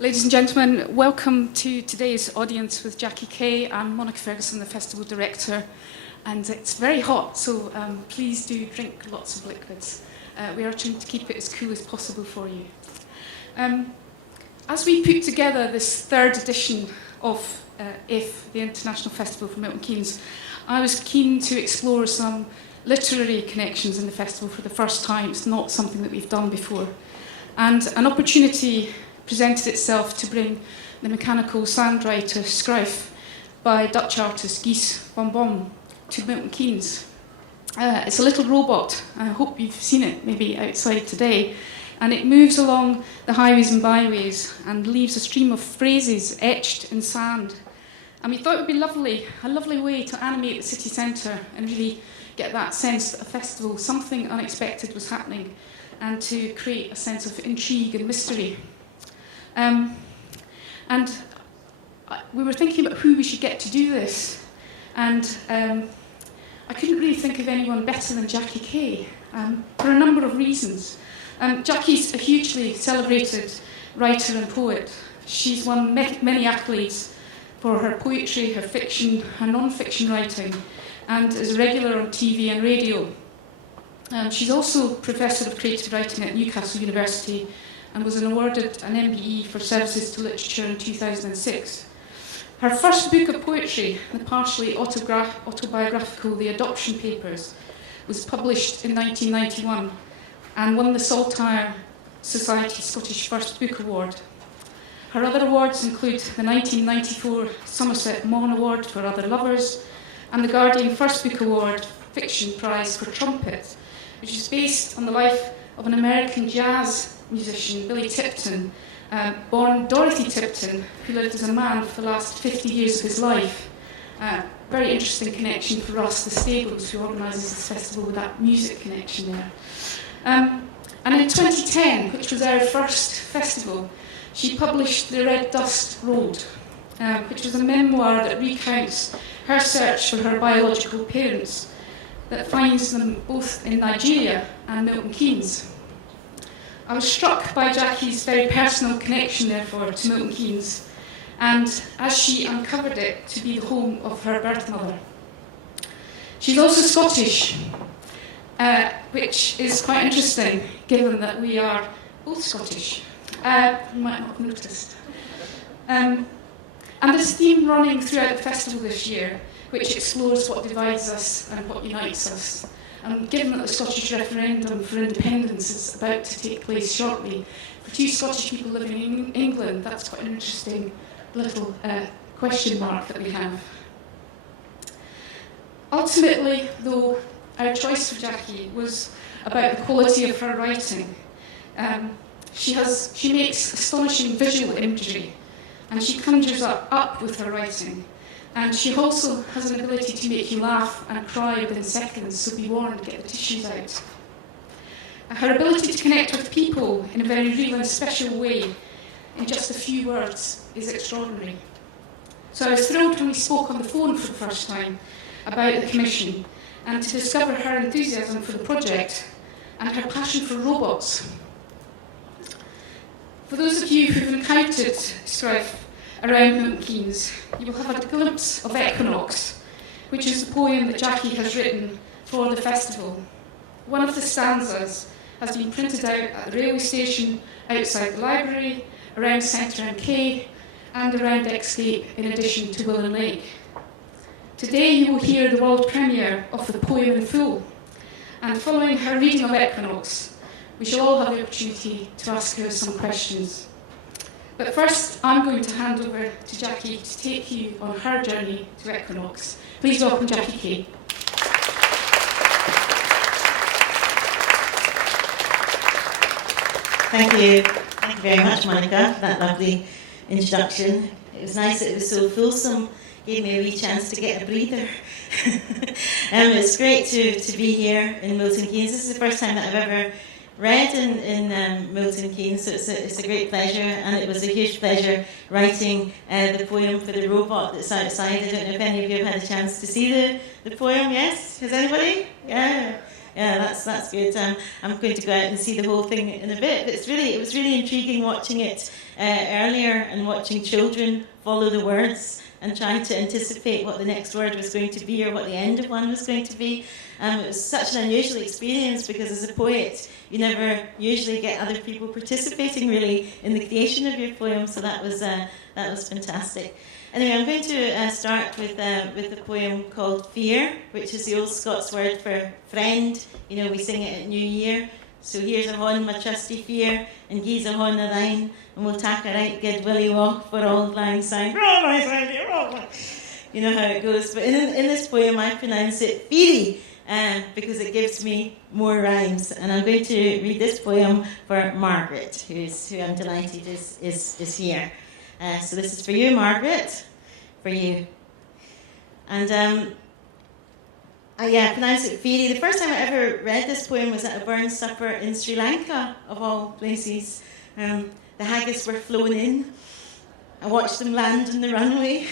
Ladies and gentlemen, welcome to today's audience with Jackie Kay. I'm Monica Ferguson, the festival director, and it's very hot, so please do drink lots of liquids. We are trying to keep it as cool as possible for you. As we put together this third edition of IF, the International Festival for Milton Keynes, I was keen to explore some literary connections in the festival for the first time. It's not something that we've done before. And an opportunity presented itself to bring the mechanical sand writer Schrijf by Dutch artist Guys van Boom to Milton Keynes. It's a little robot. I hope you've seen it maybe outside today. And it moves along the highways and byways and leaves a stream of phrases etched in sand. And we thought it would be a lovely way to animate the city centre and really get that sense that a festival, something unexpected was happening, and to create a sense of intrigue and mystery. And we were thinking about who we should get to do this, and I couldn't really think of anyone better than Jackie Kay, for a number of reasons. Jackie's a hugely celebrated writer and poet. She's won many accolades for her poetry, her fiction, her non-fiction writing, and is regular on TV and radio. She's also Professor of Creative Writing at Newcastle University and was awarded an MBE for services to literature in 2006. Her first book of poetry, the partially autobiographical The Adoption Papers, was published in 1991 and won the Saltire Society Scottish First Book Award. Her other awards include the 1994 Somerset Maugham Award for Other Lovers and the Guardian First Book Award Fiction Prize for Trumpet, which is based on the life of an American jazz musician, Billy Tipton, born Dorothy Tipton, who lived as a man for the last 50 years of his life. Very interesting connection for Russ the Stables, who organises this festival, with that music connection there. And in 2010, which was our first festival, she published The Red Dust Road, which was a memoir that recounts her search for her biological parents, that finds them both in Nigeria and Milton Keynes. I was struck by Jackie's very personal connection, therefore, to Milton Keynes, and as she uncovered it to be the home of her birth mother. She's also Scottish, which is quite interesting, given that we are both Scottish. You might not have noticed. And there's a theme running throughout the festival this year, which explores what divides us and what unites us. And given that the Scottish referendum for independence is about to take place shortly, for two Scottish people living in England, that's quite an interesting little question mark that we have. Ultimately, though, our choice for Jackie was about the quality of her writing. She makes astonishing visual imagery, and she conjures up with her writing. And she also has an ability to make you laugh and cry within seconds, so be warned, get the tissues out. Her ability to connect with people in a very real and special way, in just a few words, is extraordinary. So I was thrilled when we spoke on the phone for the first time about the commission, and to discover her enthusiasm for the project and her passion for robots. For those of you who've encountered Schrijf around Milton Keynes, you will have a glimpse of Equinox, which is the poem that Jackie has written for the festival. One of the stanzas has been printed out at the railway station, outside the library, around Centre MK, and around Escape, in addition to Willen Lake. Today you will hear the world premiere of the poem in full, and following her reading of Equinox, we shall all have the opportunity to ask her some questions. But first, I'm going to hand over to Jackie to take you on her journey to Equinox. Please welcome Jackie Kay. Thank you. Thank you very much, Monica, for that lovely introduction. It was nice that it was so fulsome. Gave me a wee chance to get a breather. It's great to be here in Milton Keynes. This is the first time that I've ever read in Milton Keynes, so it's a great pleasure, and it was a huge pleasure writing the poem for the robot that's outside. I don't know if any of you have had a chance to see the poem, yes? Has anybody? Yeah. Yeah, that's good. I'm going to go out and see the whole thing in a bit. But it was really intriguing watching it earlier and watching children follow the words and trying to anticipate what the next word was going to be or what the end of one was going to be. It was such an unusual experience because as a poet, you never usually get other people participating really in the creation of your poem. So that was fantastic. Anyway, I'm going to start with a poem called Fear, which is the old Scots word for friend. You know, we sing it at New Year. So here's a hon, my trusty fear, and gie's a hon a thine, and we'll tak a right good willy walk for auld lang syne. You know how it goes. But in this poem, I pronounce it Feary, because it gives me more rhymes. And I'm going to read this poem for Margaret, who I'm delighted is here. So this is for you, Margaret, for you. And I pronounce it Feary. The first time I ever read this poem was at a burn supper in Sri Lanka, of all places. The haggis were flown in. I watched them land on the runway.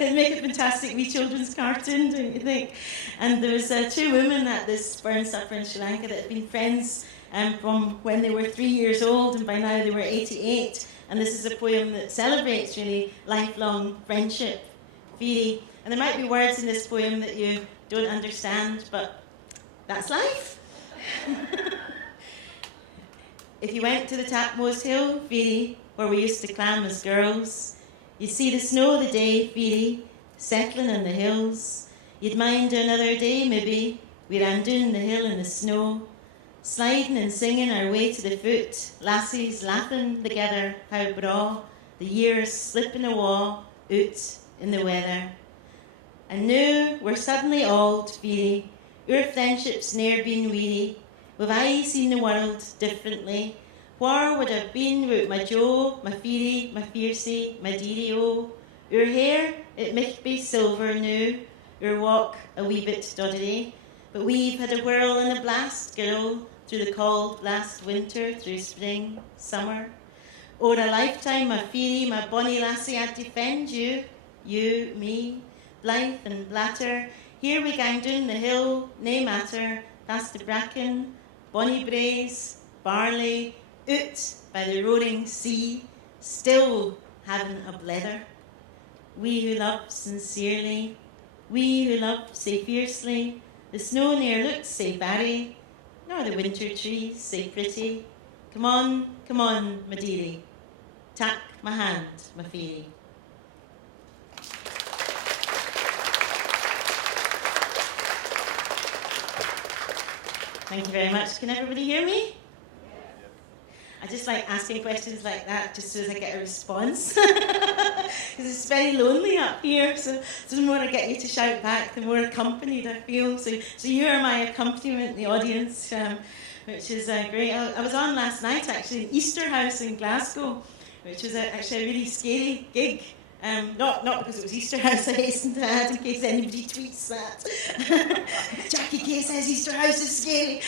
It'd make a fantastic wee children's cartoon, don't you think? And there was 2 women at this burn supper in Sri Lanka that had been friends from when they were 3 years old, and by now they were 88. And this is a poem that celebrates really lifelong friendship, Feary. And there might be words in this poem that you don't understand, but that's life. If you went to the Tapmost Hill, Feary, where we used to climb as girls, you'd see the snow the day, Feary, settling on the hills. You'd mind another day, maybe, we ran down the hill in the snow, sliding and singing our way to the foot, lassies laughing together, how braw, the years slipping awa, out in the weather. And now we're suddenly old, Feary, our friendship's ne'er been weary, we've aye seen the world differently. Where would have been without my Jo, my Feary, my Fiercie, my dearie o? Our hair, it micht be silver now, our walk a wee bit doddery, but we've had a whirl and a blast, girl, through the cold last winter, through spring, summer. O'er a lifetime, my Feary, my bonny lassie, I'd defend you, me, blithe and blatter. Here we gang down the hill, nae matter, past the bracken, bonny braes, barley, out by the roaring sea, still having a blether. We who love sincerely, we who love sae fiercely, the snow ne'er looks sae barry, nor the winter trees sae pretty. Come on, my dearie, tak my hand, my Feary. Thank you very much. Can everybody hear me? I just like asking questions like that just so as I get a response. Because it's very lonely up here, so the more I get you to shout back, the more accompanied I feel. So you are my accompaniment, the audience, which is great. I was on last night, actually, in Easter House in Glasgow, which was actually a really scary gig. Not because it was Easter House, I hasten to add, in case anybody tweets that. Jackie Kay says Easter House is scary.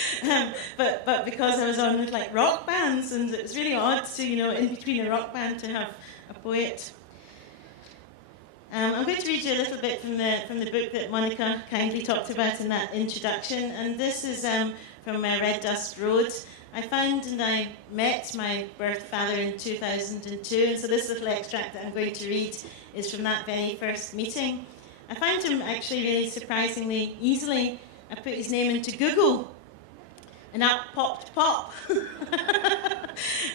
But because I was on with like rock bands, and it was really odd to, in between a rock band to have a poet. I'm going to read you a little bit from the book that Monica kindly talked about in that introduction, and this is from Red Dust Road. I found and I met my birth father in 2002, and so this little extract that I'm going to read is from that very first meeting. I found him actually really surprisingly easily. I put his name into Google, and up popped Pop.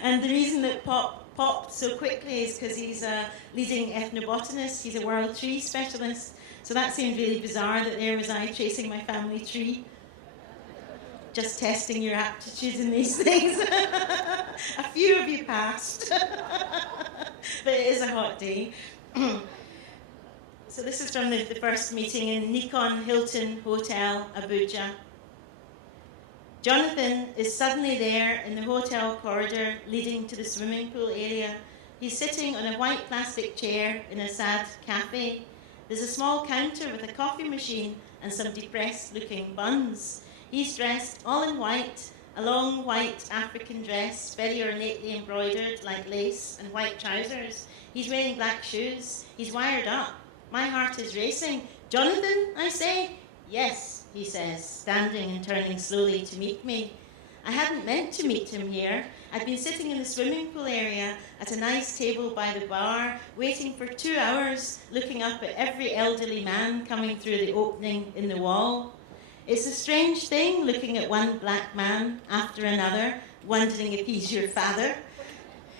And the reason that Pop popped so quickly is because he's a leading ethnobotanist, he's a world tree specialist, so that seemed really bizarre that there was I tracing my family tree. Just testing your aptitude in these things. A few of you passed. But it is a hot day. So this is from the first meeting in Nikon Hilton Hotel, Abuja. Jonathan is suddenly there in the hotel corridor leading to the swimming pool area. He's sitting on a white plastic chair in a sad cafe. There's a small counter with a coffee machine and some depressed-looking buns. He's dressed all in white, a long white African dress, very ornately embroidered like lace, and white trousers. He's wearing black shoes. He's wired up. My heart is racing. Jonathan, I say? Yes, he says, standing and turning slowly to meet me. I hadn't meant to meet him here. I'd been sitting in the swimming pool area at a nice table by the bar, waiting for 2 hours, looking up at every elderly man coming through the opening in the wall. It's a strange thing looking at one black man after another, wondering if he's your father.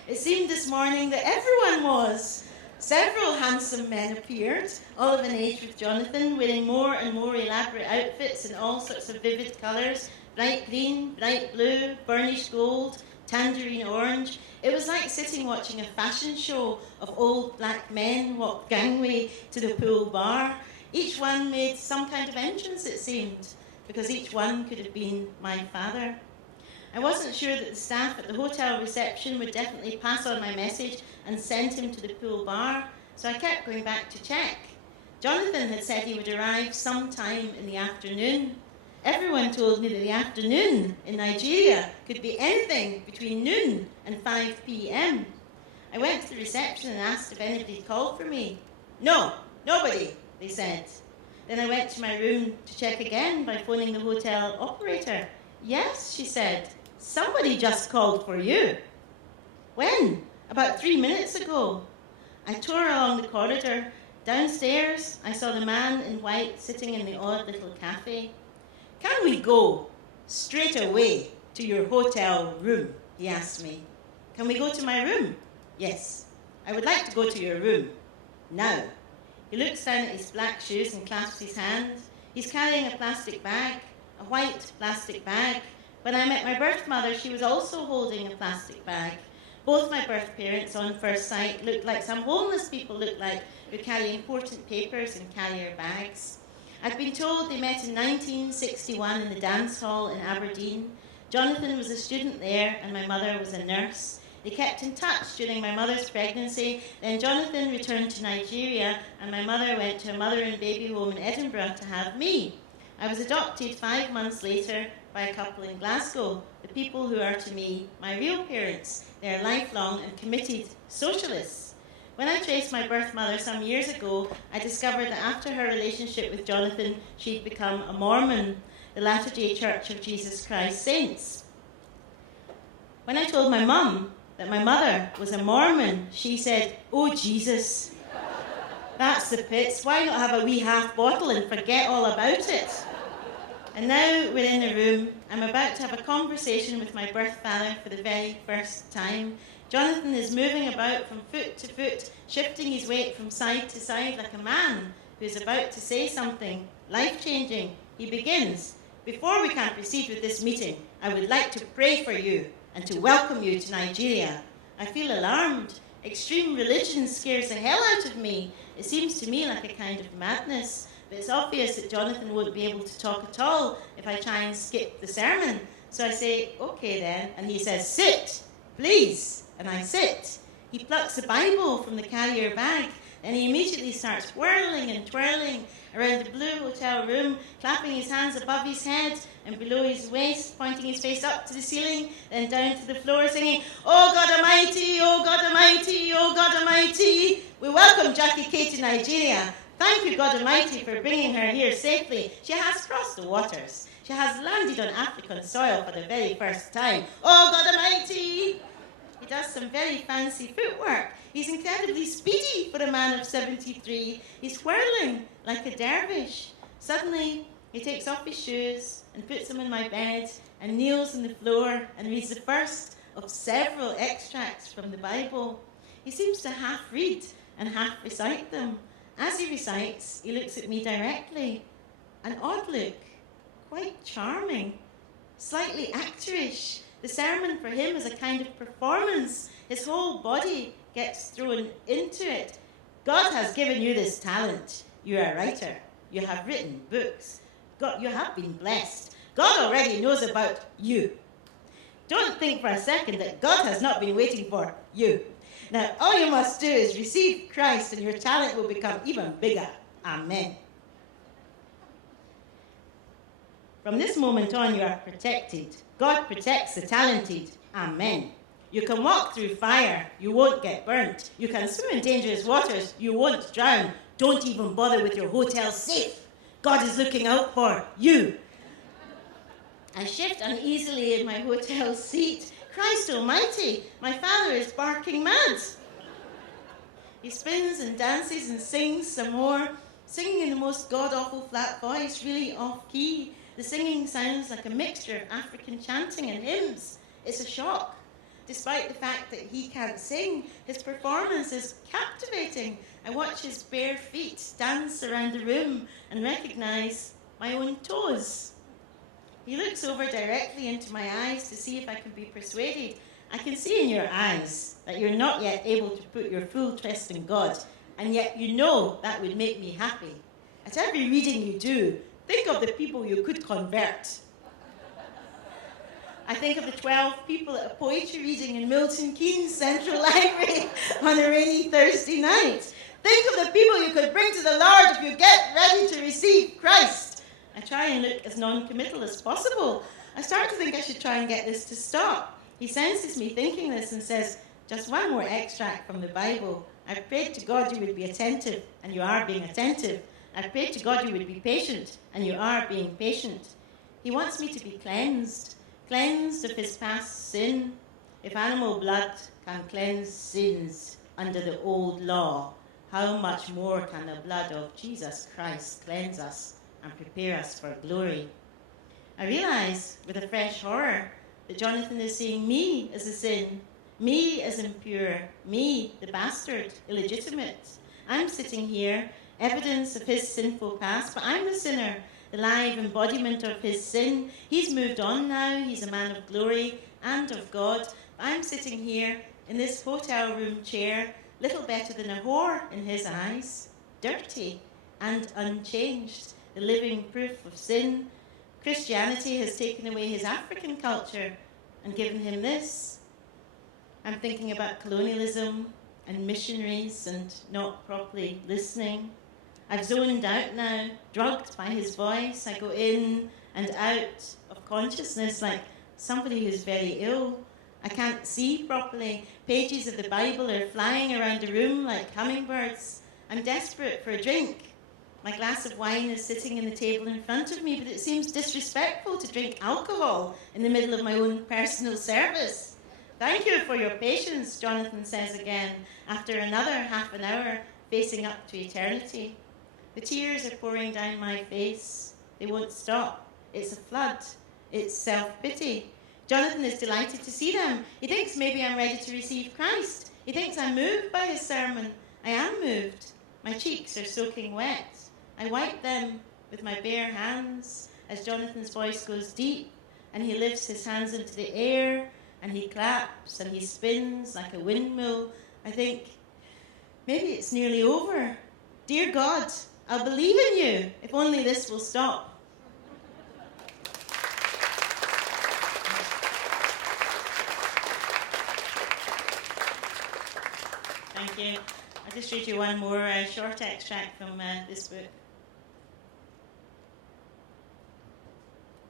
It seemed this morning that everyone was. Several handsome men appeared, all of an age with Jonathan, wearing more and more elaborate outfits in all sorts of vivid colours, bright green, bright blue, burnished gold, tangerine orange. It was like sitting watching a fashion show of old black men walk gangway to the pool bar. Each one made some kind of entrance, it seemed, because each one could have been my father. I wasn't sure that the staff at the hotel reception would definitely pass on my message and send him to the pool bar, so I kept going back to check. Jonathan had said he would arrive sometime in the afternoon. Everyone told me that the afternoon in Nigeria could be anything between noon and 5 p.m. I went to the reception and asked if anybody had called for me. No, nobody, they said. Then I went to my room to check again by phoning the hotel operator. Yes, she said, somebody just called for you. When? About 3 minutes ago. I tore along the corridor. Downstairs, I saw the man in white sitting in the odd little cafe. Can we go straight away to your hotel room? He asked me. Can we go to my room? Yes. I would like to go to your room. Now. He looks down at his black shoes and clasps his hands. He's carrying a plastic bag, a white plastic bag. When I met my birth mother, she was also holding a plastic bag. Both my birth parents, on first sight, looked like some homeless people look like, who carry important papers in carrier bags. I'd been told they met in 1961 in the dance hall in Aberdeen. Jonathan was a student there and my mother was a nurse. They kept in touch during my mother's pregnancy. Then Jonathan returned to Nigeria and my mother went to a mother and baby home in Edinburgh to have me. I was adopted 5 months later by a couple in Glasgow, the people who are to me my real parents. They are lifelong and committed socialists. When I traced my birth mother some years ago, I discovered that after her relationship with Jonathan, she'd become a Mormon, the Latter-day Church of Jesus Christ Saints. When I told my mum that my mother was a Mormon, she said, "Oh, Jesus, that's the pits. Why not have a wee half bottle and forget all about it?" And now we're in the room. I'm about to have a conversation with my birth father for the very first time. Jonathan is moving about from foot to foot, shifting his weight from side to side like a man who is about to say something life-changing. He begins, "Before we can proceed with this meeting, I would like to pray for you and to welcome you to Nigeria." I feel alarmed. Extreme religion scares the hell out of me. It seems to me like a kind of madness. But it's obvious that Jonathan won't be able to talk at all if I try and skip the sermon. So I say, "Okay then," and he says, "Sit, please," and I sit. He plucks the Bible from the carrier bag, and he immediately starts whirling and twirling around the blue hotel room, clapping his hands above his head and below his waist, pointing his face up to the ceiling, then down to the floor, singing, "Oh God Almighty, oh God Almighty, oh God Almighty. We welcome Jackie Kay to Nigeria. Thank you, God Almighty, for bringing her here safely. She has crossed the waters. She has landed on African soil for the very first time. Oh, God Almighty!" He does some very fancy footwork. He's incredibly speedy for a man of 73. He's whirling like a dervish. Suddenly, he takes off his shoes and puts them on my bed and kneels on the floor and reads the first of several extracts from the Bible. He seems to half read and half recite them. As he recites, he looks at me directly. An odd look, quite charming, slightly actorish. The sermon for him is a kind of performance. His whole body gets thrown into it. God has given you this talent. You are a writer. You have written books. God, you have been blessed. God already knows about you. Don't think for a second that God has not been waiting for you. Now, all you must do is receive Christ and your talent will become even bigger. Amen. From this moment on, you are protected. God protects the talented. Amen. You can walk through fire. You won't get burnt. You can swim in dangerous waters. You won't drown. Don't even bother with your hotel safe. God is looking out for you. I shift uneasily in my hotel seat. Christ almighty, my father is barking mad. He spins and dances and sings some more, singing in the most god-awful flat voice, really off-key. The singing sounds like a mixture of African chanting and hymns. It's a shock. Despite the fact that he can't sing, his performance is captivating. I watch his bare feet dance around the room and recognise my own toes. He looks over directly into my eyes to see if I can be persuaded. I can see in your eyes that you're not yet able to put your full trust in God, and yet you know that would make me happy. At every reading you do, think of the people you could convert. I think of the 12 people at a poetry reading in Milton Keynes Central Library on a rainy Thursday night. Think of the people you could bring to the Lord if you get ready to receive Christ. I try and look as non-committal as possible. I start to think I should try and get this to stop. He senses me thinking this and says, just one more extract from the Bible. I've prayed to God you would be attentive, and you are being attentive. I've prayed to God you would be patient, and you are being patient. He wants me to be cleansed of his past sin. If animal blood can cleanse sins under the old law, how much more can the blood of Jesus Christ cleanse us and prepare us for glory? I realise with a fresh horror that Jonathan is seeing me as a sin, me as impure, me, the bastard, illegitimate. I'm sitting here, evidence of his sinful past, but I'm the sinner, the live embodiment of his sin. He's moved on now, he's a man of glory and of God. But I'm sitting here in this hotel room chair, little better than a whore in his eyes, dirty and unchanged, the living proof of sin. Christianity has taken away his African culture and given him this. I'm thinking about colonialism and missionaries and not properly listening. I've zoned out now, drugged by his voice. I go in and out of consciousness like somebody who's very ill. I can't see properly. Pages of the Bible are flying around the room like hummingbirds. I'm desperate for a drink. My glass of wine is sitting on the table in front of me, but it seems disrespectful to drink alcohol in the middle of my own personal service. Thank you for your patience, Jonathan says again, after another half an hour facing up to eternity. The tears are pouring down my face. They won't stop. It's a flood. It's self-pity. Jonathan is delighted to see them. He thinks maybe I'm ready to receive Christ. He thinks I'm moved by his sermon. I am moved. My cheeks are soaking wet. I wipe them with my bare hands as Jonathan's voice goes deep and he lifts his hands into the air and he claps and he spins like a windmill. I think, maybe it's nearly over. Dear God, I'll believe in you if only this will stop. Thank you. I'll just read you one more short extract from this book.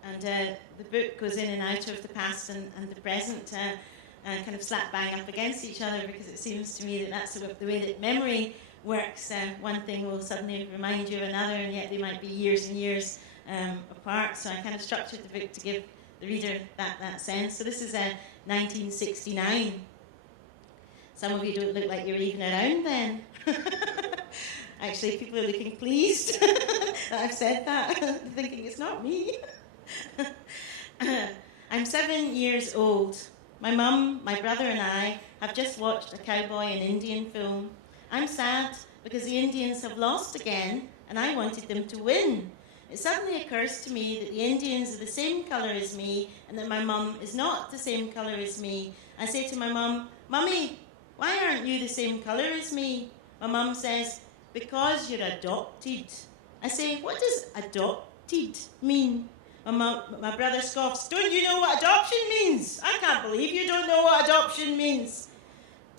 And the book goes in and out of the past and the present, kind of slap bang up against each other, because it seems to me that that's the way that memory works. One thing will suddenly remind you of another, and yet they might be years and years apart. So I kind of structured the book to give the reader that sense. So this is 1969. Some of you don't look like you were even around then. Actually, people are looking pleased that I've said that, thinking it's not me. I'm 7 years old. My mum, my brother and I have just watched a cowboy and Indian film. I'm sad because the Indians have lost again and I wanted them to win. It suddenly occurs to me that the Indians are the same colour as me and that my mum is not the same colour as me. I say to my mum, "Mummy, why aren't you the same colour as me?" My mum says, "Because you're adopted." I say, "What does adopted mean?" My brother scoffs, "Don't you know what adoption means? I can't believe you don't know what adoption means."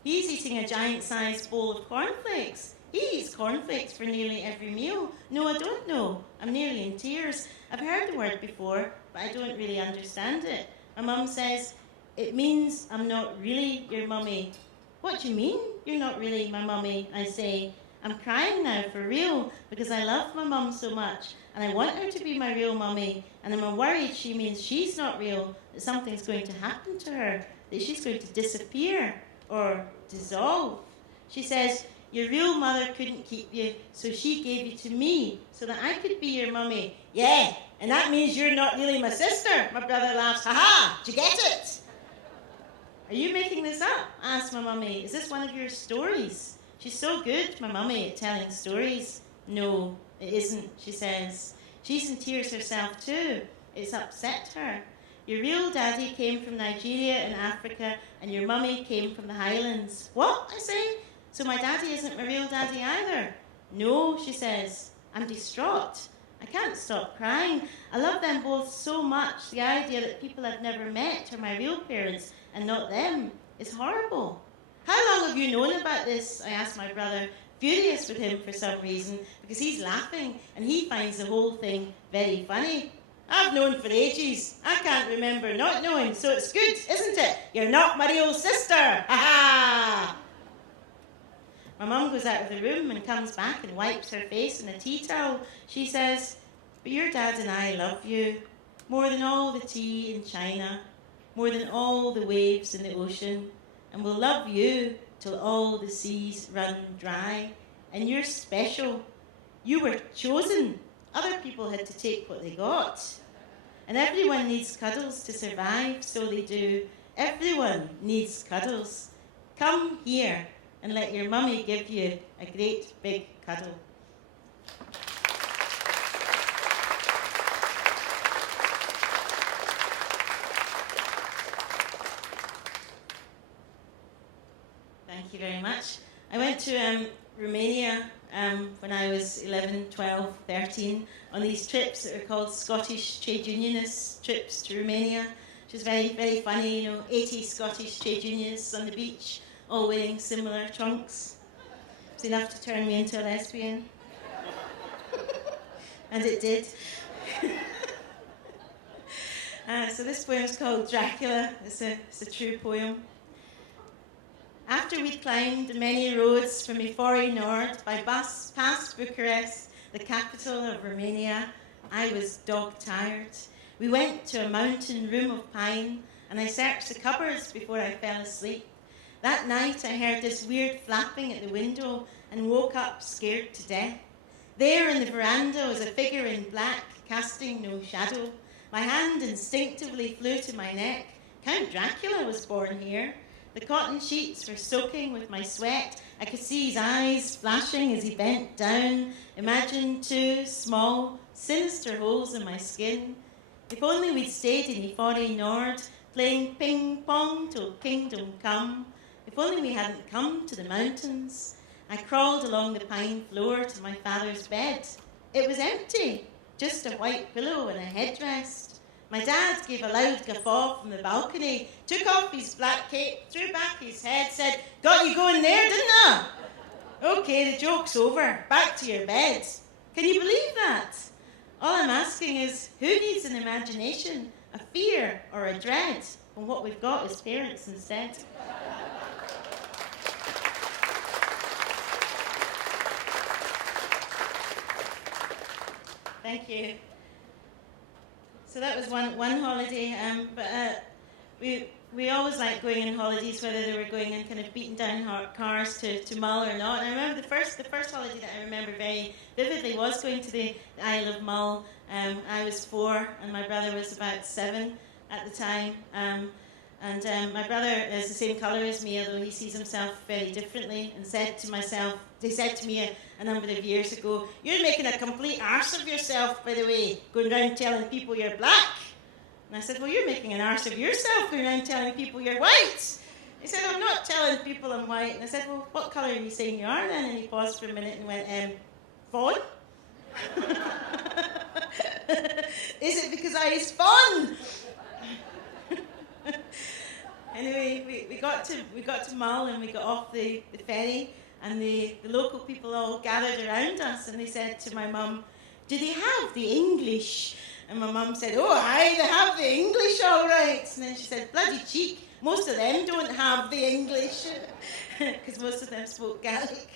He's eating a giant-sized bowl of cornflakes. He eats cornflakes for nearly every meal. No, I don't know. I'm nearly in tears. I've heard the word before, but I don't really understand it. My mum says, "It means I'm not really your mummy." "What do you mean you're not really my mummy?" I say. I'm crying now for real because I love my mum so much and I want her to be my real mummy, and I'm worried she means she's not real, that something's going to happen to her, that she's going to disappear or dissolve. She says, your real mother couldn't keep you, so she gave you to me so that I could be your mummy. Yeah, and that means you're not really my sister. My brother laughs, ha-ha, did you get it? Are you making this up? Asked my mummy. Is this one of your stories? She's so good, my mummy, at telling stories. No, it isn't, she says. She's in tears herself too. It's upset her. Your real daddy came from Nigeria and Africa, and your mummy came from the Highlands. What? I say. So my daddy isn't my real daddy either. No, she says. I'm distraught. I can't stop crying. I love them both so much. The idea that people I've never met are my real parents and not them is horrible. How long have you known about this? I asked my brother, furious with him for some reason, because he's laughing and he finds the whole thing very funny. I've known for ages. I can't remember not knowing, so it's good, isn't it? You're not my real sister. Ha ha! My mum goes out of the room and comes back and wipes her face in a tea towel. She says, but your dad and I love you more than all the tea in China, more than all the waves in the ocean, and we'll love you till all the seas run dry. And you're special. You were chosen. Other people had to take what they got. And everyone needs cuddles to survive, so they do. Everyone needs cuddles. Come here and let your mummy give you a great big cuddle. Thank you very much. I went to Romania when I was 11, 12, 13 on these trips that were called Scottish Trade Unionist trips to Romania, which was very, very funny. 80 Scottish trade unionists on the beach, all wearing similar trunks. It was enough to turn me into a lesbian. And it did. So this poem is called Dracula. It's a true poem. After we'd climbed many roads from Euphoria North by bus past Bucharest, the capital of Romania, I was dog-tired. We went to a mountain room of pine, and I searched the cupboards before I fell asleep. That night I heard this weird flapping at the window and woke up scared to death. There in the veranda was a figure in black, casting no shadow. My hand instinctively flew to my neck. Count Dracula was born here. The cotton sheets were soaking with my sweat. I could see his eyes flashing as he bent down. Imagine two small, sinister holes in my skin. If only we'd stayed in Euphoria North, playing ping-pong till kingdom come. If only we hadn't come to the mountains. I crawled along the pine floor to my father's bed. It was empty, just a white pillow and a headrest. My dad gave a loud guffaw from the balcony, took off his black cape, threw back his head, said, got you going there, didn't I? Okay, the joke's over. Back to your bed. Can you believe that? All I'm asking is, who needs an imagination, a fear, or a dread when what we've got is parents instead? Thank you. So that was one holiday, but we always liked going on holidays, whether they were going in kind of beaten down cars to Mull or not. And I remember the first holiday that I remember very vividly was going to the Isle of Mull. I was 4 and my brother was about 7 at the time. And my brother is the same colour as me, although he sees himself very differently, and said to me a number of years ago, you're making a complete arse of yourself, by the way, going around telling people you're black. And I said, well, you're making an arse of yourself going around telling people you're white. He said, I'm not telling people I'm white. And I said, well, what colour are you saying you are then? And he paused for a minute and went, fawn? Is it because I is fawn? Anyway, we got to Mull and we got off the ferry, and the local people all gathered around us, and they said to my mum, do they have the English? And my mum said, oh, aye, they have the English all right. And then she said, bloody cheek, most of them don't have the English, because most of them spoke Gaelic.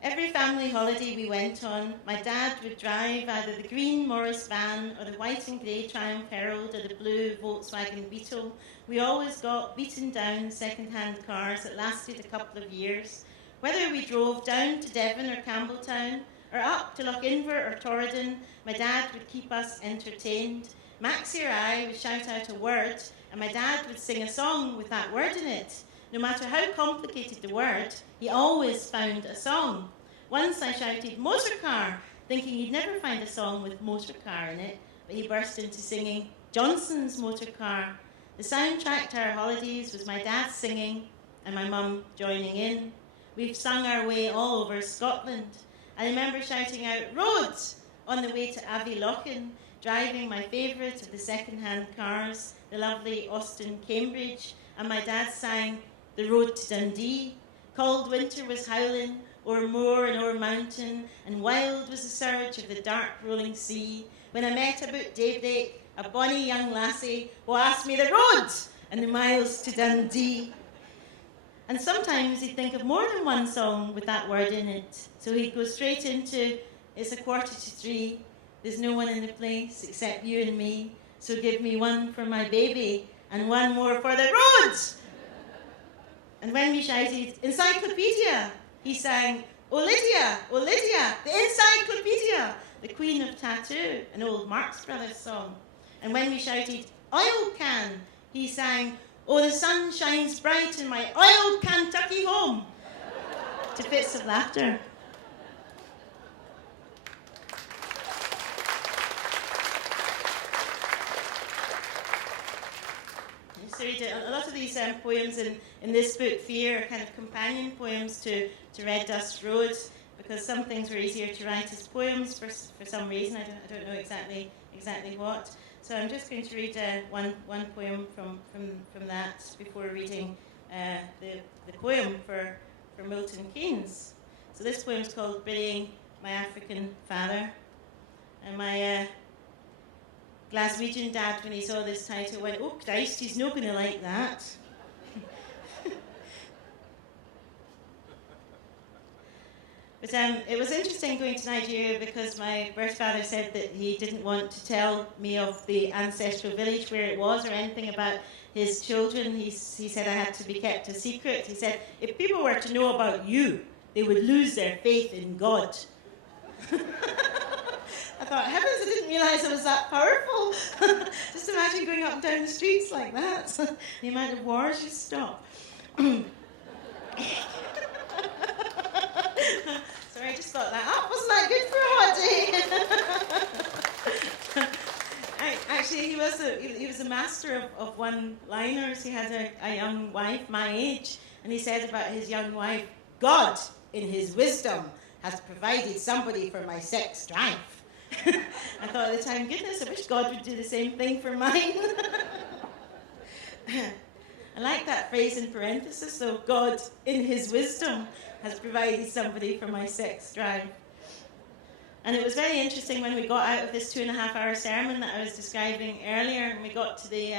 Every family holiday we went on, my dad would drive either the green Morris van or the white and grey Triumph Herald or the blue Volkswagen Beetle. We always got beaten down second-hand cars that lasted a couple of years. Whether we drove down to Devon or Campbelltown, or up to Lochalinver or Torridon, my dad would keep us entertained. Maxie or I would shout out a word, and my dad would sing a song with that word in it. No matter how complicated the word, he always found a song. Once I shouted, motor car, thinking he'd never find a song with motor car in it, but he burst into singing Johnson's Motor Car. The soundtrack to our holidays was my dad singing and my mum joining in. We've sung our way all over Scotland. I remember shouting out, roads, on the way to Avielochan, driving my favourite of the second-hand cars, the lovely Austin Cambridge, and my dad sang The Road to Dundee. Cold winter was howling, o'er moor and o'er mountain, and wild was the surge of the dark rolling sea, when I met about daybreak a bonny young lassie who asked me the road and the miles to Dundee. And sometimes he'd think of more than one song with that word in it, so he'd go straight into, it's 2:45, there's no one in the place except you and me, so give me one for my baby and one more for the road. And when we shouted, encyclopedia, he sang, oh Lydia, the encyclopedia, the Queen of Tattoo, an old Marx Brothers song. And when we shouted, oil can, he sang, oh, the sun shines bright in my oiled Kentucky home, to fits of laughter. So a lot of these poems in this book, Fear, are kind of companion poems to Red Dust Road, because some things were easier to write as poems for some reason. I don't know exactly what. So I'm just going to read one poem from that before reading the poem for Milton Keynes. So this poem is called Burying My African Father. And my Glaswegian dad, when he saw this title, went, oh Christ, he's not going to like that. But it was interesting going to Nigeria, because my birth father said that he didn't want to tell me of the ancestral village where it was or anything about his children. He said I had to be kept a secret. He said, if people were to know about you, they would lose their faith in God. I thought, heavens, I didn't realise I was that powerful. Just imagine going up and down the streets like that. The amount of wars you stop. Sorry, I just thought that up. Wasn't that good for a hot day? Actually, he was a master of one-liners. He had a young wife my age, and he said about his young wife, God, in his wisdom, has provided somebody for my sex drive. I thought at the time, goodness, I wish God would do the same thing for mine. I like that phrase in parenthesis, though. God, in his wisdom, has provided somebody for my sex drive. And it was very interesting when we got out of this 2.5-hour sermon that I was describing earlier, and we got to the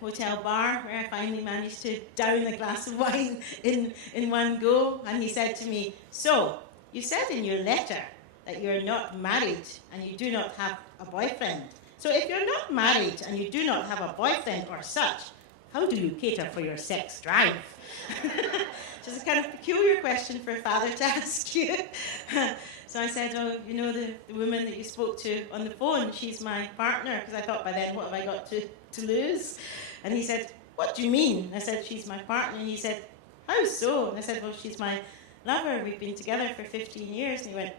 hotel bar, where I finally managed to down a glass of wine in one go. And he said to me, so, you said in your letter that you're not married and you do not have a boyfriend. So if you're not married and you do not have a boyfriend or such, how do you cater for your sex drive? Which is a kind of peculiar question for a father to ask you. So I said, oh, you know the woman that you spoke to on the phone, she's my partner, because I thought by then, what have I got to lose? And he said, what do you mean? I said, she's my partner. And he said, how so? And I said, well, she's my lover. We've been together for 15 years. And he went,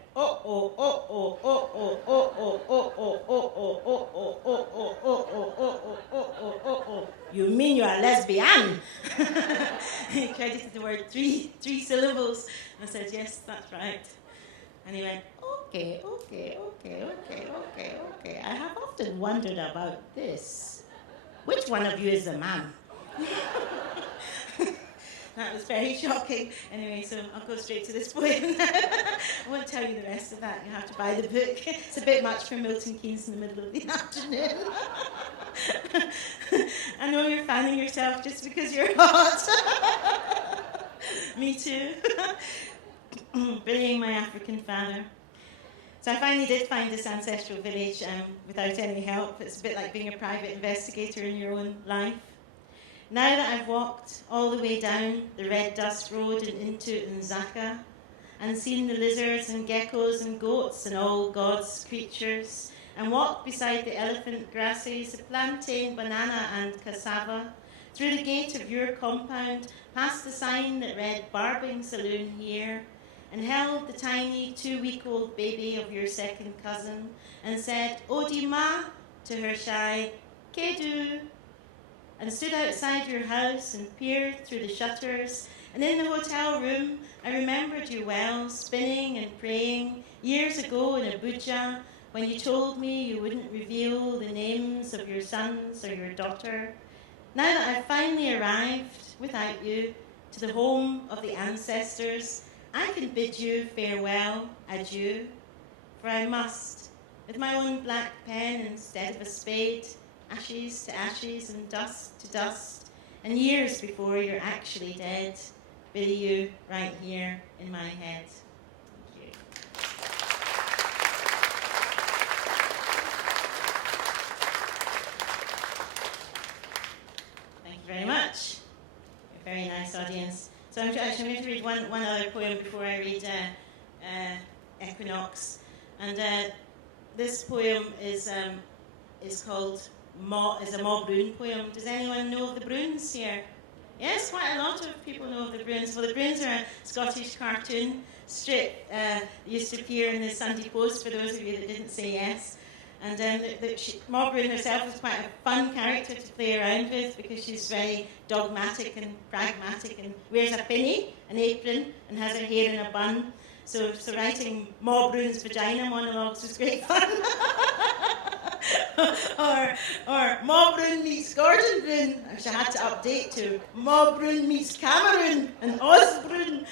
you mean you're a lesbian? He credited the word three syllables. And I said, yes, that's right. And he went, okay. I have often wondered about this. Which one of you is the man? That was very shocking. Anyway, so I'll go straight to this poem. I won't tell you the rest of that. You have to buy the book. It's a bit much for Milton Keynes in the middle of the afternoon. I know you're fanning yourself just because you're hot. Me too. Burying my African father. So I finally did find this ancestral village without any help. It's a bit like being a private investigator in your own life. Now that I've walked all the way down the red dust road and into Nzaka, and seen the lizards and geckos and goats and all God's creatures, and walked beside the elephant grasses, the plantain, banana and cassava, through the gate of your compound, past the sign that read Barbing Saloon here, and held the tiny 2-week-old baby of your second cousin, and said, Odima, to her shy, Kedu, and stood outside your house and peered through the shutters, and in the hotel room I remembered you well, spinning and praying, years ago in Abuja, when you told me you wouldn't reveal the names of your sons or your daughter. Now that I've finally arrived, without you, to the home of the ancestors, I can bid you farewell, adieu, for I must, with my own black pen instead of a spade, ashes to ashes and dust to dust, and years before you're actually dead, bury you right here in my head. Thank you. Thank you very much. You're a very nice audience. So I'm actually going to read one other poem before I read Equinox. And this poem is called is a Maw Bruin poem. Does anyone know of the Bruins here? Yes, quite a lot of people know of the Bruins. Well, the Bruins are a Scottish cartoon strip. Used to appear in the Sunday Post, for those of you that didn't say yes. And Maw Bruin herself was quite a fun character to play around with because she's very dogmatic and pragmatic and wears a pinny, an apron, and has her hair in a bun. So writing Maw Bruin's vagina monologues was great fun. or Maw Bruin meets Gordon Bruin, which I had to update to Maw Bruin meets Cameroon and Osbruin.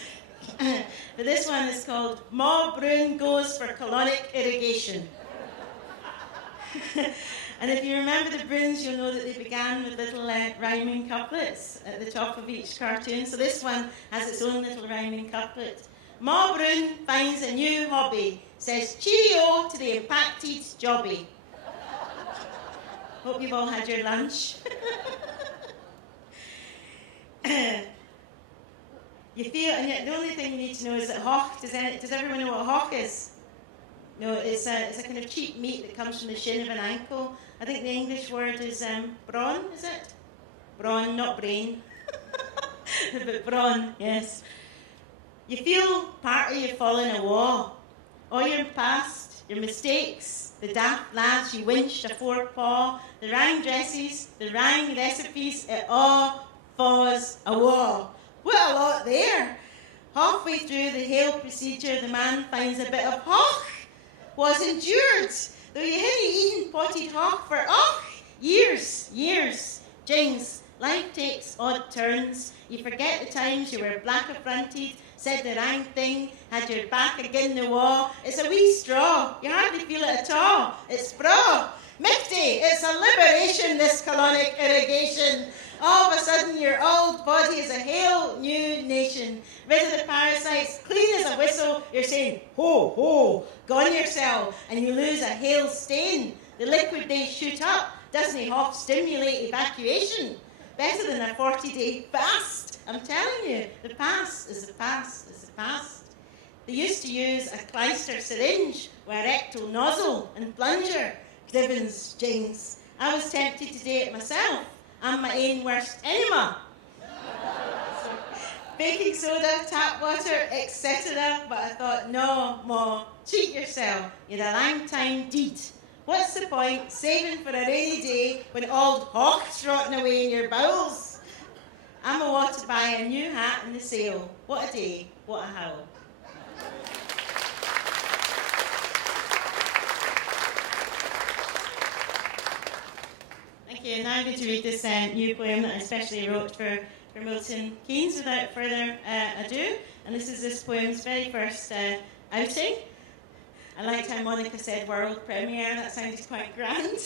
But this one is called Maw Bruin Goes for Colonic Irrigation. And if you remember the Bruins, you'll know that they began with little rhyming couplets at the top of each cartoon. So this one has its own little rhyming couplet. Maw Bruin finds a new hobby, says cheerio to the impacted jobby. Hope you've all had your lunch. You feel, and yet the only thing you need to know is that hock, does everyone know what hock is? No, it's a kind of cheap meat that comes from the shin of an ankle. I think the English word is brawn, is it? Brawn, not brain. But brawn, yes. You feel part of you falling a wall. All your past, your mistakes, the daft lads you winched afore paw, the wrang dresses, the wrang recipes, it all falls a wall. What a lot there. Halfway through the hail procedure, the man finds a bit of hock was endured, though you hadn't eaten potted hock for years. Jings, life takes odd turns. You forget the times you were black affronted, said the wrong thing, had your back again the wall. It's a wee straw, you hardly feel it at all. It's braw. Mifty, it's a liberation, this colonic irrigation. All of a sudden, your old body is a hale new nation. Rid of the parasites, clean as a whistle. You're saying, ho, ho, gone yourself, and you lose a hale stain. The liquid they shoot up doesn't half stimulate evacuation. Better than a 40-day fast. I'm telling you, the past is the past is the past. They used to use a clyster syringe with a rectal nozzle and plunger. Gibbons, Jings. I was tempted to do it myself. I'm my own worst enema. Baking soda, tap water, etc. But I thought, no, Ma, treat yourself. You're a long time deed. What's the point saving for a rainy day when old hock's rotting away in your bowels? I'm a to buy a new hat in the sale. What a day, what a howl. Thank you. Now I'm going to read this new poem that I especially wrote for for Milton Keynes without further ado. And this is this poem's very first outing. I liked how Monica said world premiere, that sounded quite grand.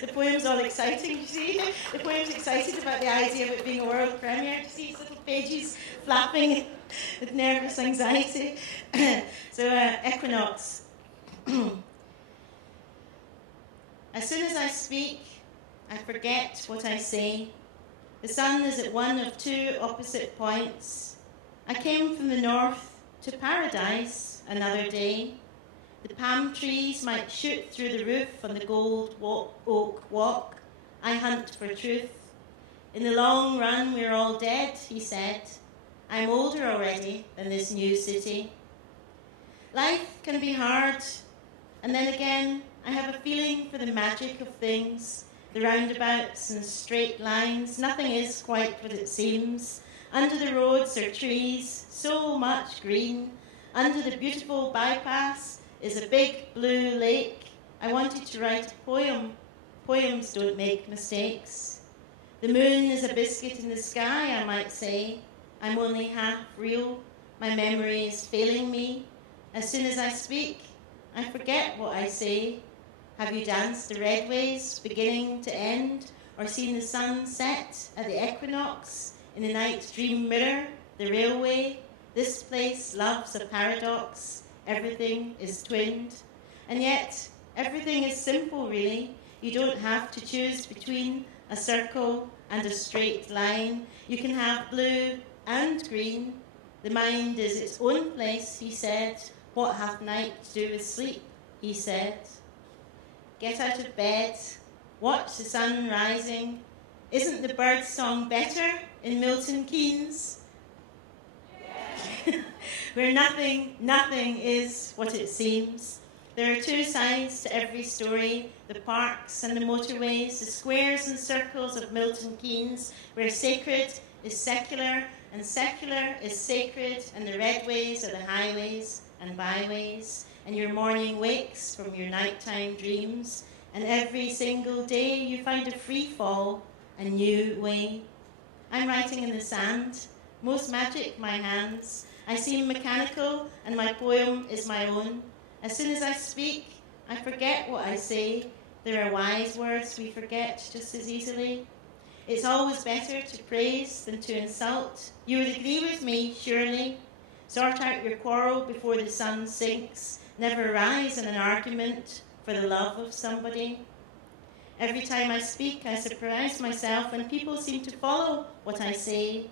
The poem's all exciting, you see. The poem's excited about the idea of it being a world premiere. You see these little pages flapping with nervous anxiety. So, Equinox. As soon as I speak, I forget what I say. The sun is at one of two opposite points. I came from the north to paradise another day. The palm trees might shoot through the roof on the gold oak walk. I hunt for truth. In the long run, we're all dead, he said. I'm older already than this new city. Life can be hard, and then again, I have a feeling for the magic of things, the roundabouts and straight lines. Nothing is quite what it seems. Under the roads are trees, so much green. Under the beautiful bypass is a big blue lake. I wanted to write a poem. Poems don't make mistakes. The moon is a biscuit in the sky, I might say. I'm only half real. My memory is failing me. As soon as I speak, I forget what I say. Have you danced the red ways, beginning to end, or seen the sun set at the equinox in the night dream mirror, the railway? This place loves a paradox. Everything is twinned. And yet, everything is simple, really. You don't have to choose between a circle and a straight line. You can have blue and green. The mind is its own place, he said. What hath night to do with sleep, he said. Get out of bed, watch the sun rising. Isn't the bird's song better in Milton Keynes? Where nothing is what it seems. There are two sides to every story, the parks and the motorways, the squares and circles of Milton Keynes, where sacred is secular and secular is sacred, and the redways are the highways and byways, and your morning wakes from your nighttime dreams, and every single day you find a free fall, a new way. I'm writing in the sand, most magic my hands. I seem mechanical, and my poem is my own. As soon as I speak, I forget what I say. There are wise words we forget just as easily. It's always better to praise than to insult. You would agree with me, surely. Sort out your quarrel before the sun sinks. Never rise in an argument for the love of somebody. Every time I speak, I surprise myself when people seem to follow what I say.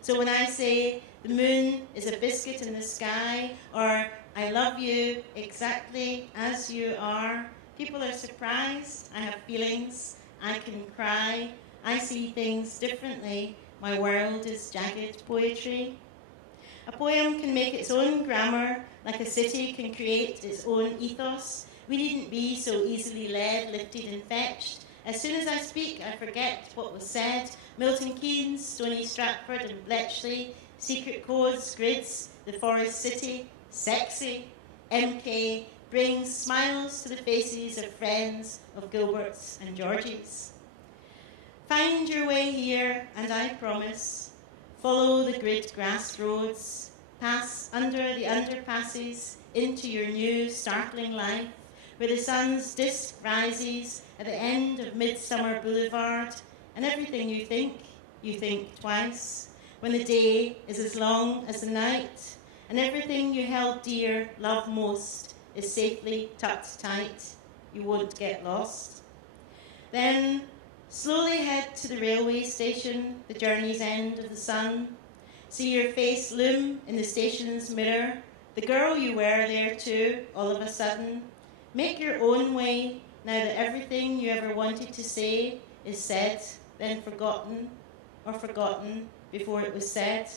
So when I say, the moon is a biscuit in the sky, or I love you exactly as you are, people are surprised. I have feelings. I can cry. I see things differently. My world is jagged poetry. A poem can make its own grammar, like a city can create its own ethos. We needn't be so easily led, lifted and fetched. As soon as I speak, I forget what was said. Milton Keynes, Stony Stratford and Bletchley, secret codes, grids, the forest city, sexy. MK brings smiles to the faces of friends of Gilberts and Georgies. Find your way here, and I promise, follow the grid grass roads, pass under the underpasses into your new startling life, where the sun's disk rises at the end of Midsummer Boulevard, and everything you think twice, when the day is as long as the night, and everything you held dear, love most, is safely tucked tight. You won't get lost. Then slowly head to the railway station, the journey's end of the sun. See your face loom in the station's mirror, the girl you were there too, all of a sudden. Make your own way, now that everything you ever wanted to say is said, then forgotten, or forgotten before it was said.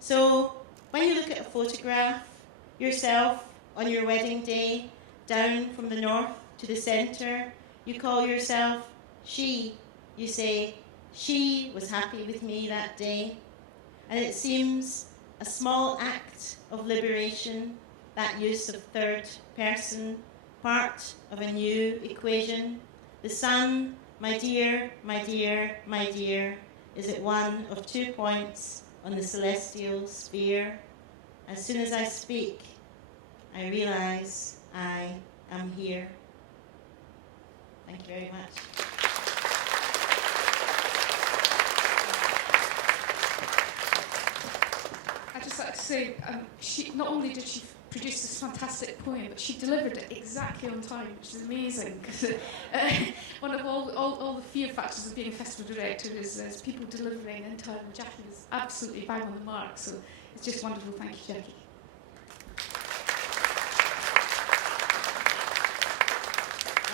So, when you look at a photograph, yourself on your wedding day, down from the north to the centre, you call yourself she. You say, she was happy with me that day. And it seems a small act of liberation, that use of third person, part of a new equation. The sun, my dear, my dear, my dear, is at one of 2 points on the celestial sphere. As soon as I speak, I realize I am here. Thank you very much. I'd just like to say, not only did she produce this fantastic poem, but she delivered it exactly on time, which is amazing. Because one of all the fear factors of being a festival director is people delivering in time. Jackie was absolutely bang on the mark, so it's just wonderful. Thank you, Jackie.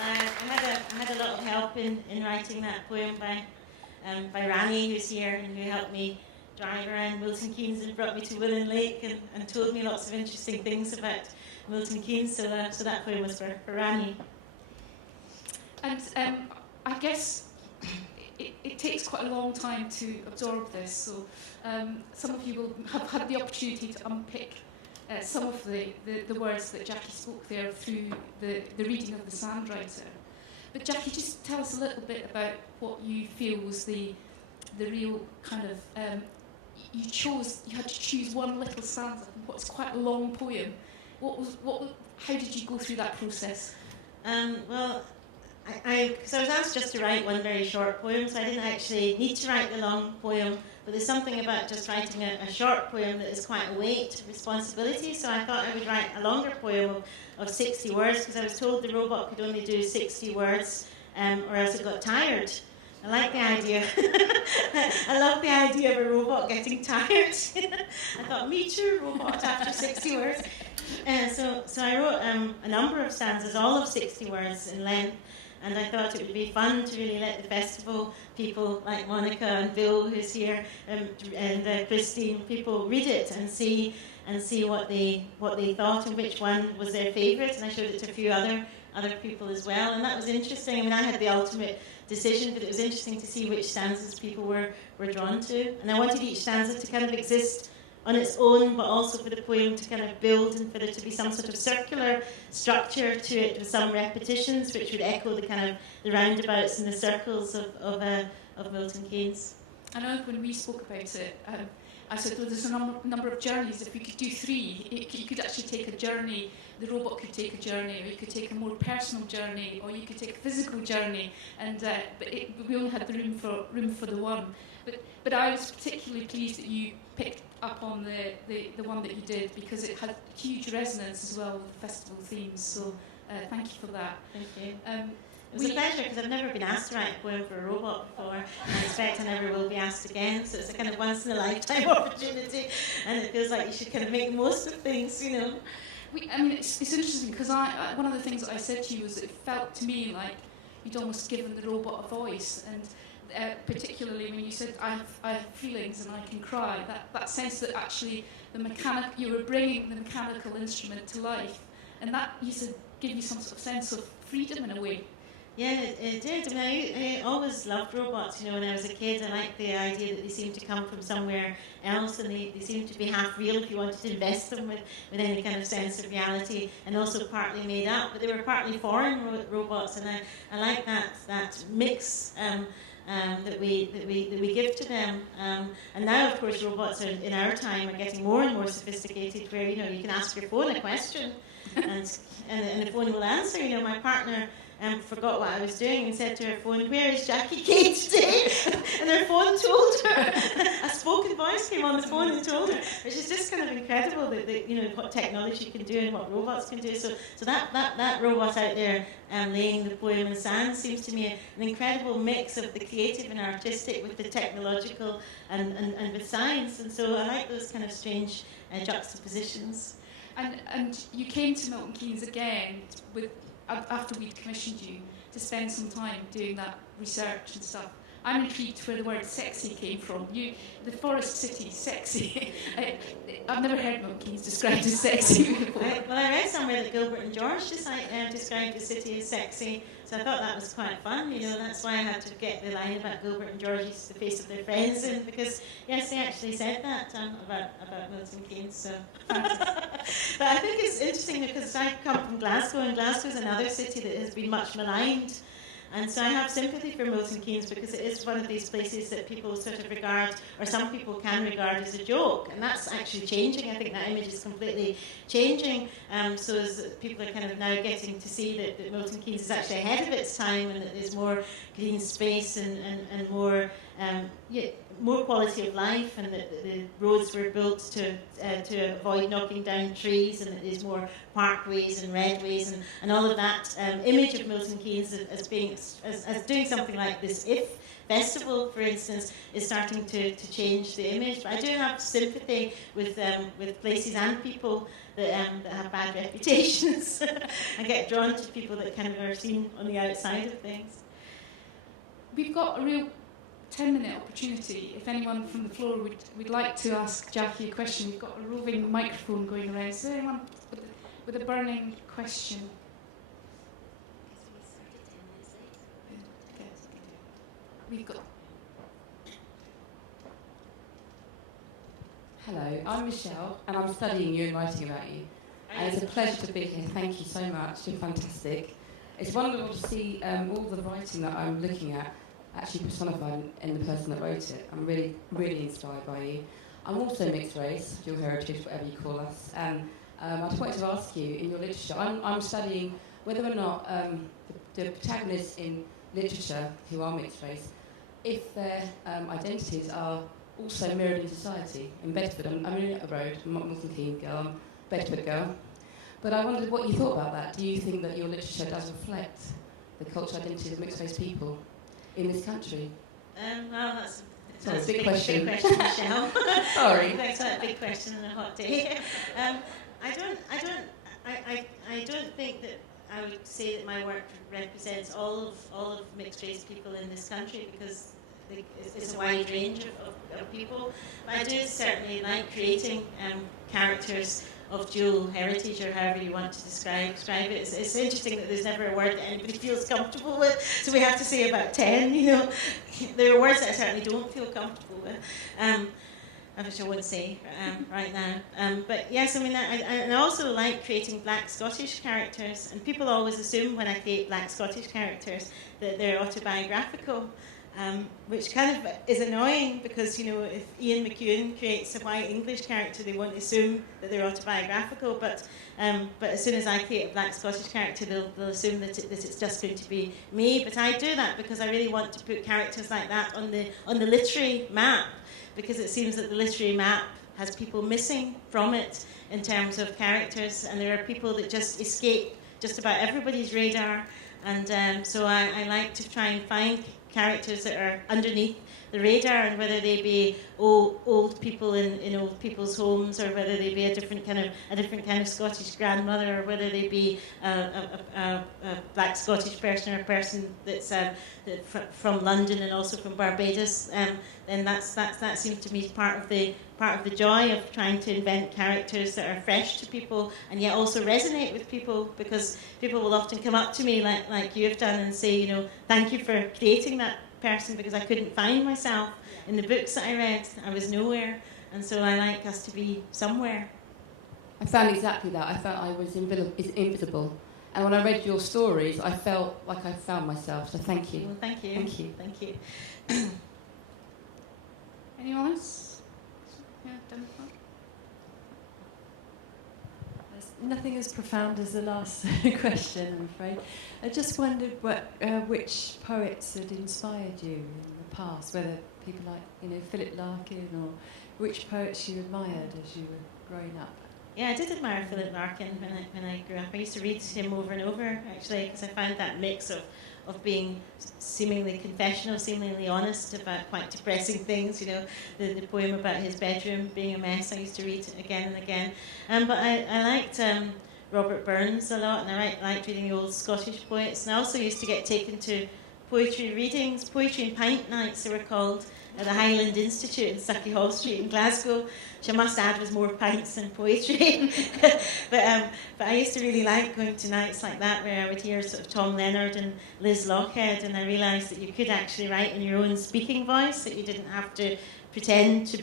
I had a lot of help in writing that poem by Rani, who's here, and who helped me drive around Milton Keynes and brought me to Willen Lake and told me lots of interesting things about Milton Keynes. So that poem was for Rani. And I guess it takes quite a long time to absorb this. So some of you will have had the opportunity to unpick some of the words that Jackie spoke there through the reading of the Sandwriter. But Jackie, just tell us a little bit about what you feel was the real kind of you had to choose one little stanza from what's quite a long poem. How did you go through that process? Well, because I was asked just to write one very short poem, so I didn't actually need to write the long poem, but there's something about just writing a short poem that is quite a weight, responsibility, so I thought I would write a longer poem of 60 words, because I was told the robot could only do 60 words, or else it got tired. I like the idea. I love the idea of a robot getting tired. I thought, me too, robot, after 60 words. So I wrote a number of stanzas, all of 60 words in length, and I thought it would be fun to really let the festival people like Monica and Bill, who's here, and Christine, people read it and see what they thought and which one was their favourite. And I showed it to a few other people as well, and that was interesting. I mean, I had the ultimate decision, but it was interesting to see which stanzas people were drawn to. And I wanted each stanza to kind of exist on its own, but also for the poem to kind of build and for there to be some sort of circular structure to it with some repetitions which would echo the kind of the roundabouts and the circles of Milton Keynes. I know when we spoke about it, I said, well, there's a number of journeys. If we could do 3, you could actually take a journey. The robot could take a journey, or you could take a more personal journey, or you could take a physical journey. And but we only had the room for the one. But I was particularly pleased that you picked up on the one that you did, because it had huge resonance as well with the festival themes. So thank you for that. Thank you. It was a pleasure, because I've never been asked to write a poem for a robot before, and I expect I never will be asked again, so it's a kind of once-in-a-lifetime opportunity, and it feels like you should kind of make the most of things, you know. I mean, it's interesting, because one of the things that I said to you was that it felt to me like you'd almost given the robot a voice, and particularly when you said, I have feelings and I can cry, that sense that actually you were bringing the mechanical instrument to life, and that used to give you some sort of sense of freedom in a way. Yeah, it did. I mean, I always loved robots. You know, when I was a kid, I liked the idea that they seemed to come from somewhere else, and they seemed to be half real if you wanted to invest them with any kind of sense of reality, and also partly made up. But they were partly foreign robots, and I like that mix that we give to them. And now, of course, robots in our time are getting more and more sophisticated, where you can ask your phone a question, and the phone will answer. You know, my partner forgot what I was doing and said to her phone, "Where is Jackie Kay today?" And her phone told her. A spoken voice came on the phone and told her, which is just kind of incredible that what technology can do and what robots can do. So that robot out there laying the poem in sand seems to me an incredible mix of the creative and artistic with the technological and with science. And so I like those kind of strange juxtapositions. And you came to Milton Keynes again after we'd commissioned you to spend some time doing that research and stuff. I'm intrigued where the word sexy came from. The forest city, sexy. I've never heard Milton Keynes described as sexy before. I read somewhere that Gilbert and George described the city as sexy, so I thought that was quite fun. That's why I had to get the line about Gilbert and George used the face of their friends in, because yes, they actually said that about Milton Keynes. So, but I think it's interesting because I come from Glasgow, and Glasgow is another city that has been much maligned. And so I have sympathy for Milton Keynes because it is one of these places that people sort of regard, or some people can regard as a joke. And that's actually changing. I think that image is completely changing. So as people are kind of now getting to see that Milton Keynes is actually ahead of its time, and that there's more green space and more more quality of life, and that the roads were built to avoid knocking down trees, and that there's more parkways and redways and all of that image of Milton Keynes as being as doing something like this festival, for instance, is starting to change the image. But I do have sympathy with places and people that have bad reputations. I get drawn to people that kind of are seen on the outside of things. We've got a real 10-minute opportunity. If anyone from the floor would like to ask Jackie a question, we've got a roving microphone going around. Is there anyone with a burning question? We've got. Hello, I'm Michelle, and I'm studying you and writing about you. And it's a pleasure to be here. Thank you so much. You're fantastic. It's wonderful to see all the writing that I'm looking at actually personified in the person that wrote it. I'm really, really inspired by you. I'm also mixed race, dual heritage, whatever you call us. And I just wanted to ask you, in your literature, I'm studying whether or not the protagonists in literature who are mixed race, if their identities are also mirrored in society. In Bedford, I'm in the road, I'm not a Milton Keynes girl, I'm a Bedford girl. But I wondered what you thought about that. Do you think that your literature does reflect the cultural identity of mixed race people in this country? Well, that's a big question, Michelle. Sorry. That's a big question on a hot day. I don't think that I would say that my work represents all of mixed race people in this country, because it's a wide range of people. But I do certainly like creating characters of dual heritage, or however you want to describe it. It's interesting that there's never a word that anybody feels comfortable with, so we have to say about 10, you know. There are words that I certainly don't feel comfortable with, which I won't say right now. But yes, I mean, I also like creating black Scottish characters, and people always assume when I create black Scottish characters that they're autobiographical. Which kind of is annoying, because, you know, if Ian McEwan creates a white English character, they won't assume that they're autobiographical, but as soon as I create a black Scottish character, they'll assume that it's just going to be me. But I do that because I really want to put characters like that on the literary map, because it seems that the literary map has people missing from it in terms of characters, and there are people that just escape just about everybody's radar, and so I like to try and find characters that are underneath the radar, and whether they be old people in old people's homes, or whether they be a different kind of Scottish grandmother, or whether they be a black Scottish person, or a person that's from London and also from Barbados, then that seems to me part of the joy of trying to invent characters that are fresh to people and yet also resonate with people, because people will often come up to me like you have done and say, you know, thank you for creating that person, because I couldn't find myself in the books that I read. I was nowhere, and so I like us to be somewhere. I found exactly that. I felt I was invisible. And when I read your stories, I felt like I found myself. So thank you. Well, thank you. Thank you. Thank you. Anyone else? Yeah, done. Nothing as profound as the last question, I'm afraid. I just wondered which poets had inspired you in the past, whether people like, you know, Philip Larkin, or which poets you admired as you were growing up. Yeah, I did admire Philip Larkin when I grew up. I used to read him over and over, actually, because I found that mix of being seemingly confessional, seemingly honest about quite depressing things. You know, the poem about his bedroom being a mess, I used to read again and again. But I liked Robert Burns a lot, and I liked reading the old Scottish poets. And I also used to get taken to poetry readings, poetry and pint nights they were called, at the Highland Institute in Sucky Hall Street in Glasgow, which I must add was more pints than poetry. but I used to really like going to nights like that, where I would hear sort of Tom Leonard and Liz Lochhead, and I realised that you could actually write in your own speaking voice, that you didn't have to pretend to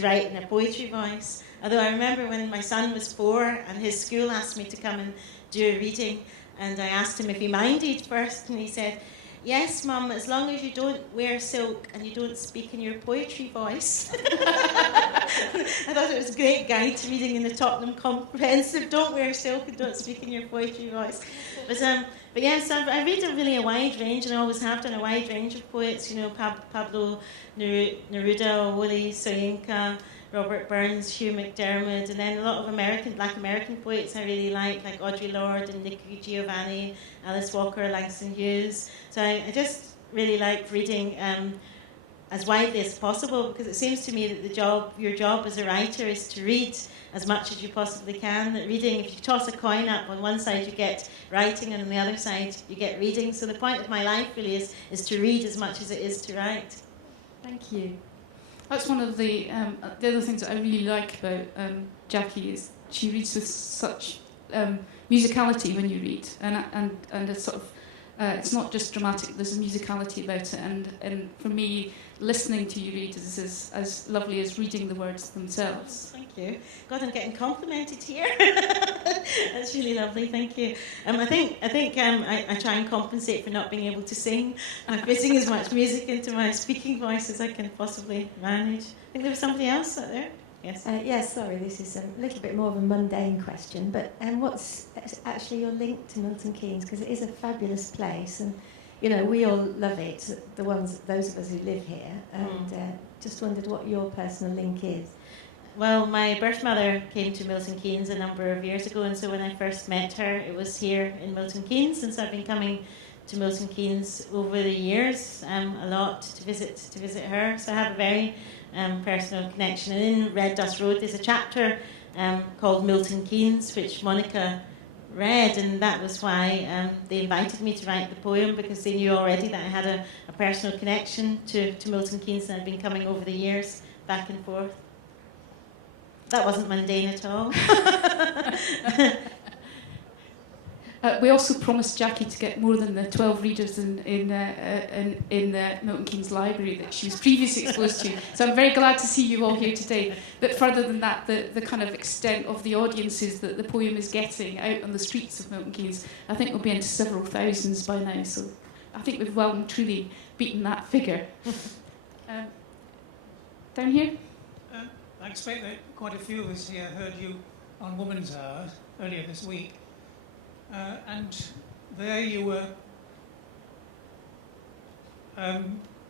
write in a poetry voice. Although I remember when my son was 4 and his school asked me to come and do a reading And I asked him if he minded first, and he said, "Yes, Mum, as long as you don't wear silk and you don't speak in your poetry voice." I thought it was a great guide to reading in the Tottenham Comprehensive. Don't wear silk and don't speak in your poetry voice. But yes, I read a wide range, and I always have done, a wide range of poets. You know, Pablo Neruda, Wole Soyinka, Robert Burns, Hugh McDermott, and then a lot of Black American poets I really like Audre Lorde and Nicky Giovanni, Alice Walker, Langston Hughes. So I just really like reading as widely as possible, because it seems to me that your job as a writer is to read as much as you possibly can. That reading, if you toss a coin up, on one side you get writing, and on the other side you get reading. So the point of my life really is to read as much as it is to write. Thank you. That's one of the other things that I really like about Jackie, is she reads with such musicality when you read, and it's sort of it's not just dramatic. There's a musicality about it, and for me, listening to you read is as lovely as reading the words themselves. Thank you. God, I'm getting complimented here. That's really lovely. Thank you. I think I try and compensate for not being able to sing. I'm putting as much music into my speaking voice as I can possibly manage. I think there was somebody else out there. Yes. Yes, sorry, this is a little bit more of a mundane question, but what's actually your link to Milton Keynes? Because it is a fabulous place, and you know we all love it. Those of us who live here, and just wondered what your personal link is. Well, my birth mother came to Milton Keynes a number of years ago, and so when I first met her, it was here in Milton Keynes. Since I've been coming to Milton Keynes over the years, a lot to visit her. So I have a very personal connection. And in Red Dust Road, there's a chapter called Milton Keynes, which Monica read, and that was why they invited me to write the poem, because they knew already that I had a personal connection to Milton Keynes, and I'd been coming over the years, back and forth. That wasn't mundane at all. We also promised Jackie to get more than the 12 readers in the Milton Keynes Library that she was previously exposed to. So I'm very glad to see you all here today. But further than that, the kind of extent of the audiences that the poem is getting out on the streets of Milton Keynes, I think we'll be into several thousands by now. So I think we've well and truly beaten that figure. Down here? I expect that quite a few of us here heard you on Woman's Hour earlier this week. And there you were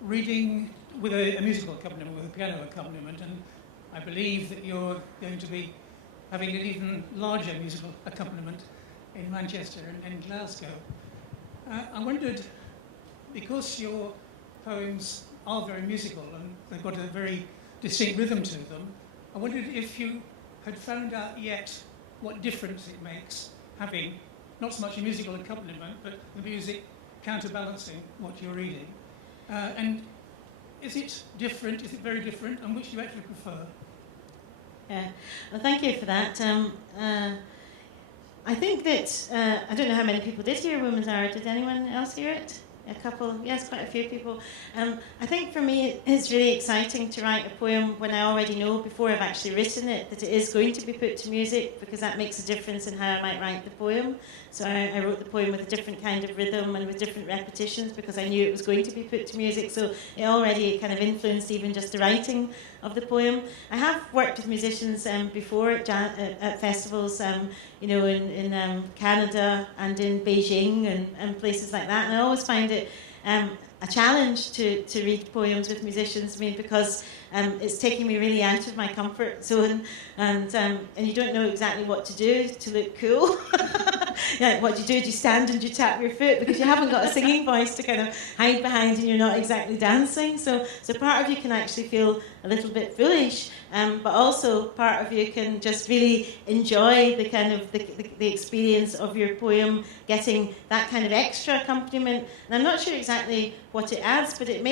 reading with a musical accompaniment, with a piano accompaniment, and I believe that you're going to be having an even larger musical accompaniment in Manchester and in Glasgow. I wondered, because your poems are very musical and they've got a very distinct rhythm to them, I wondered if you had found out yet what difference it makes having not so much a musical accompaniment, but the music counterbalancing what you're reading. And is it different? Is it very different? And which do you actually prefer? Yeah. Well, thank you for that. I think that, I don't know how many people did hear Women's Hour. Did anyone else hear it? A couple, yes, quite a few people. I think for me it's really exciting to write a poem when I already know, before I've actually written it, that it is going to be put to music, because that makes a difference in how I might write the poem. So I wrote the poem with a different kind of rhythm and with different repetitions, because I knew it was going to be put to music. So it already kind of influenced even just the writing of the poem. I have worked with musicians before at festivals, you know, in Canada and in Beijing and places like that. And I always find it a challenge to read poems with musicians. I mean, because it's taking me really out of my comfort zone, and you don't know exactly what to do to look cool. Like, what do? Do you stand and you tap your foot, because you haven't got a singing voice to kind of hide behind, and you're not exactly dancing. So part of you can actually feel a little bit foolish, but also part of you can just really enjoy the kind of the experience of your poem getting that kind of extra accompaniment. And I'm not sure exactly what it adds, but it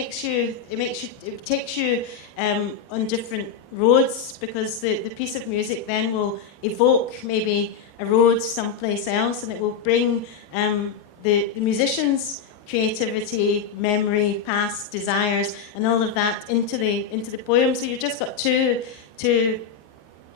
takes you on different roads, because the piece of music then will evoke maybe a road someplace else, and it will bring the musician's creativity, memory, past desires, and all of that into the poem. So you've just got two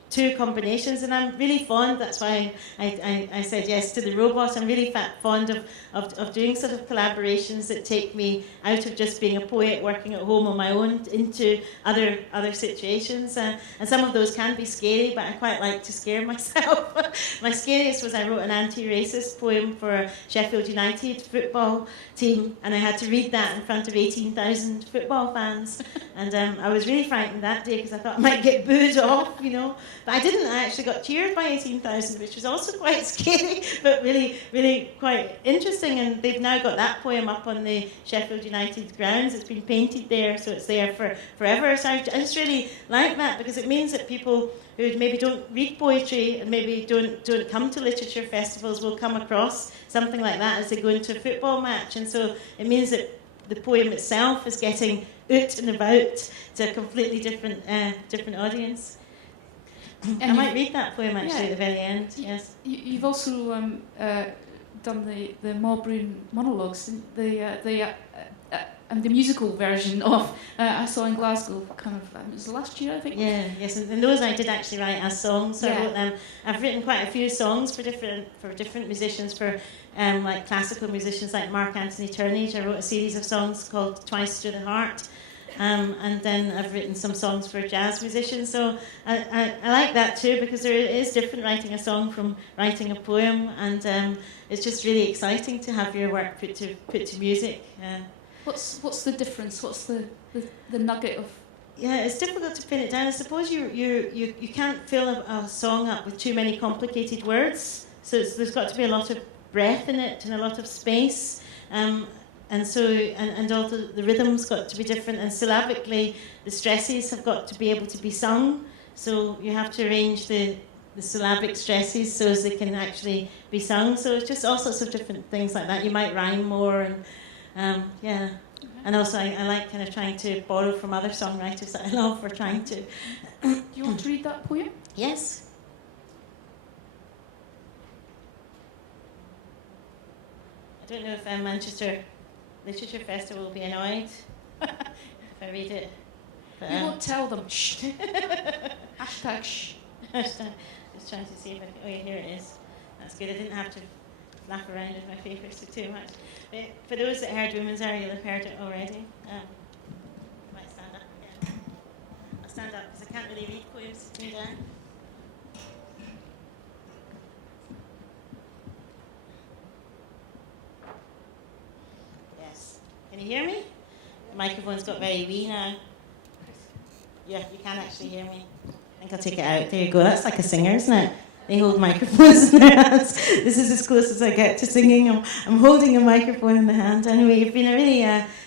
two combinations, and I'm really fond, that's why I said yes to the robot. I'm really fond of doing sort of collaborations that take me out of just being a poet working at home on my own into other situations, and some of those can be scary, but I quite like to scare myself. My scariest was I wrote an anti-racist poem for Sheffield United football team, and I had to read that in front of 18,000 football fans, and I was really frightened that day because I thought I might get booed off, you know. But I didn't. I actually got cheered by 18,000, which was also quite scary, but really, really quite interesting. And they've now got that poem up on the Sheffield United grounds. It's been painted there, so it's there for forever. So I just really like that, because it means that people who maybe don't read poetry and maybe don't come to literature festivals will come across something like that as they go into a football match. And so it means that the poem itself is getting out and about to a completely different audience. I might read that poem actually at the very end. Yes. You've also done the Marbury monologues, and the musical version of I saw in Glasgow. Kind of it was last year, I think. Yeah. Yes. And those I did actually write as songs. So I wrote them. I've written quite a few songs for different musicians, for like classical musicians like Mark Anthony Turnage. I wrote a series of songs called Twice Through the Heart. And then I've written some songs for jazz musicians, so I like that too, because there is different writing a song from writing a poem, and it's just really exciting to have your work put to music. What's the difference? What's the nugget of? Yeah, it's difficult to pin it down. I suppose you can't fill a song up with too many complicated words, so there's got to be a lot of breath in it and a lot of space. And so, and also the rhythm's got to be different, and syllabically the stresses have got to be able to be sung. So you have to arrange the syllabic stresses so as they can actually be sung. So it's just all sorts of different things like that. You might rhyme more, and yeah. And also I like kind of trying to borrow from other songwriters that I love for trying to. Do you want to read that poem? Yes. I don't know if Manchester Literature Festival will be annoyed if I read it. But, We won't tell them. Shh. Hashtag shh. Just trying to see if I can. Oh, yeah, here it is. That's good. I didn't have to flap around with my favourites too much. But for those that heard Women's Hour, you'll have heard it already. Might stand up again. I'll stand up because I can't really read poems sitting down. Can you hear me? The microphone's got very wee now. Yeah, you can actually hear me. I think I'll take it out. There you go. That's like a singer, isn't it? They hold microphones in their hands. This is as close as I get to singing. I'm holding a microphone in the hand. Anyway, you've been a really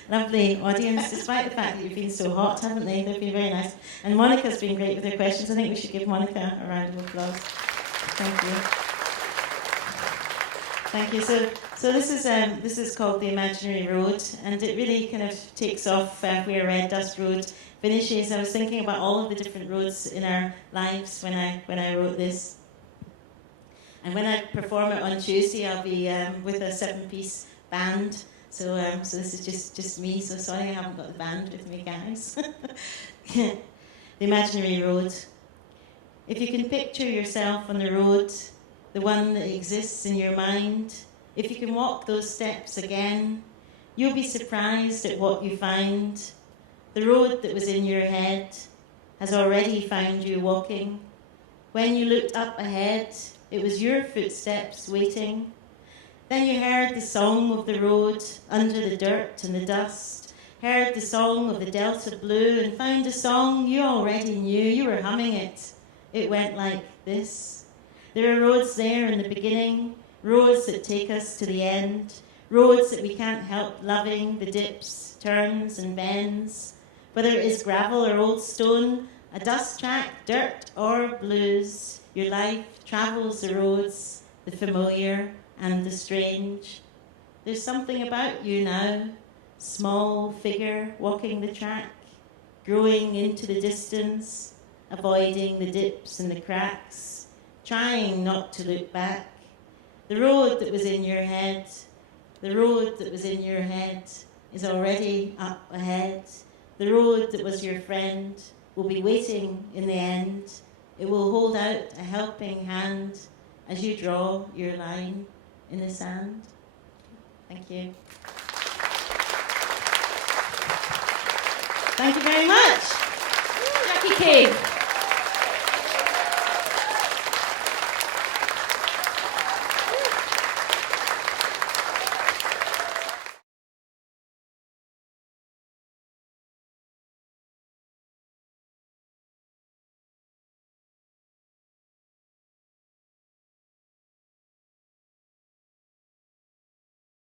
lovely audience, despite the fact that you've been so hot, haven't they? They've been very nice. And Monica's been great with her questions. I think we should give Monica a round of applause. Thank you. Thank you. So this is called The Imaginary Road, and it really kind of takes off where Red Dust Road finishes. I was thinking about all of the different roads in our lives when I wrote this. And when I perform it on Tuesday, I'll be with a 7-piece band. So this is just me. So sorry I haven't got the band with me, guys. The Imaginary Road. If you can picture yourself on the road, the one that exists in your mind, if you can walk those steps again, you'll be surprised at what you find. The road that was in your head has already found you walking. When you looked up ahead, it was your footsteps waiting. Then you heard the song of the road under the dirt and the dust, heard the song of the Delta Blue, and found a song you already knew. You were humming it. It went like this. There are roads there in the beginning, roads that take us to the end, roads that we can't help loving, the dips, turns and bends. Whether it is gravel or old stone, a dust track, dirt or blues, your life travels the roads, the familiar and the strange. There's something about you now, small figure walking the track, growing into the distance, avoiding the dips and the cracks, trying not to look back. The road that was in your head, the road that was in your head is already up ahead. The road that was your friend will be waiting in the end. It will hold out a helping hand as you draw your line in the sand. Thank you. Thank you very much. Jackie Kay.